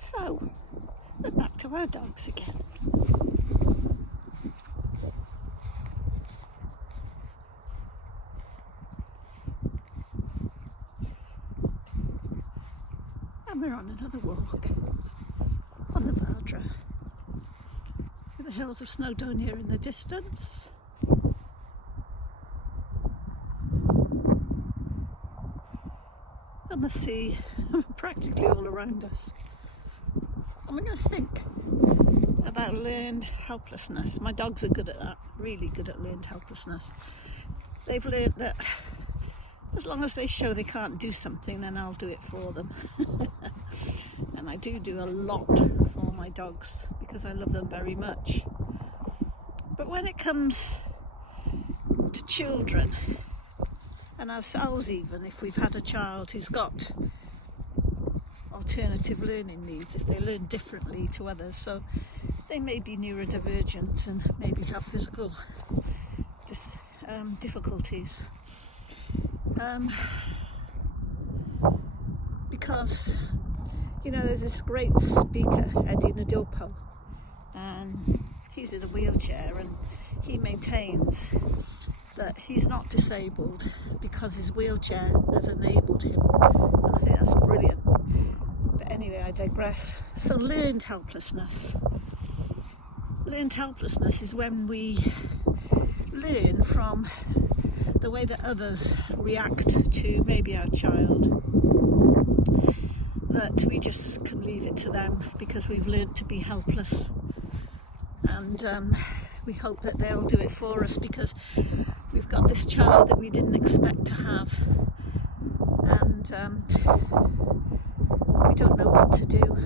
So, we're back to our dogs again. And we're on another walk on the Vardra, with the hills of Snowdonia in the distance. And the sea practically all around us. And we're going to think about learned helplessness. My dogs are good at that, really good at learned helplessness. They've learned that as long as they show they can't do something, then I'll do it for them. And I do a lot for my dogs because I love them very much. But when it comes to children, and ourselves even, if we've had a child who's got alternative learning needs, if they learn differently to others, so they may be neurodivergent and maybe have physical difficulties. Because, you know, there's this great speaker, Eddie Nadopo, and he's in a wheelchair, and he maintains that he's not disabled because his wheelchair has enabled him, and I think that's brilliant. But anyway, I digress. So learned helplessness. Learned helplessness is when we learn from the way that others react to maybe our child, that we just can leave it to them because we've learned to be helpless, and we hope that they'll do it for us because we've got this child that we didn't expect to have, and we don't know what to do.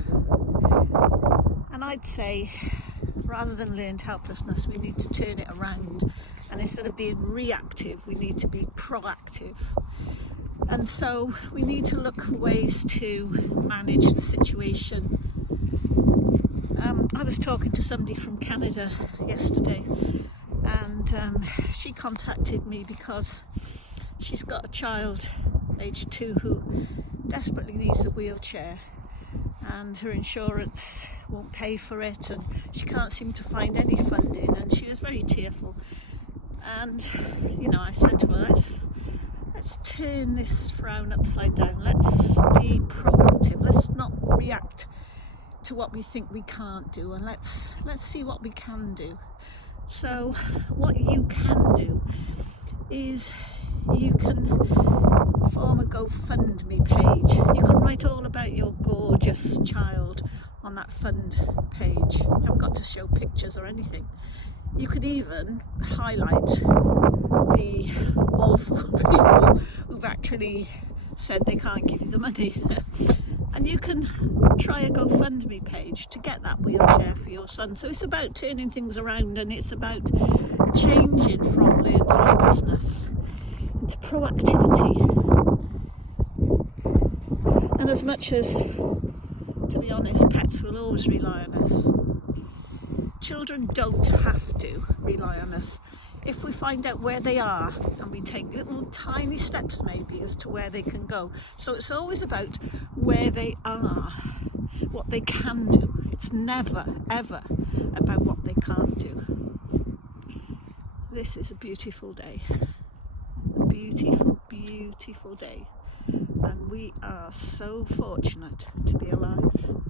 And I'd say, rather than learned helplessness, we need to turn it around, and instead of being reactive, we need to be proactive. And so we need to look for ways to manage the situation. I was talking to somebody from Canada yesterday, and she contacted me because she's got a child, age 2, who desperately needs a wheelchair, and her insurance won't pay for it, and she can't seem to find any funding, and she was very tearful. And, you know, I said to her, let's turn this frown upside down. Let's be proactive. Let's not react to what we think we can't do, and let's see what we can do. So what you can do is you can form a GoFundMe page. You can write all about your gorgeous child on that fund page. You haven't got to show pictures or anything. You could even highlight the awful people who've actually said they can't give you the money. And you can try a GoFundMe page to get that wheelchair for your son. So it's about turning things around, and it's about changing from learned helplessness into proactivity. And as much as, to be honest, pets will always rely on us, children don't have to rely on us. If we find out where they are and we take little tiny steps maybe as to where they can go. So it's always about where they are, what they can do. It's never, ever about what they can't do. This is a beautiful day. A beautiful, beautiful day. And we are so fortunate to be alive.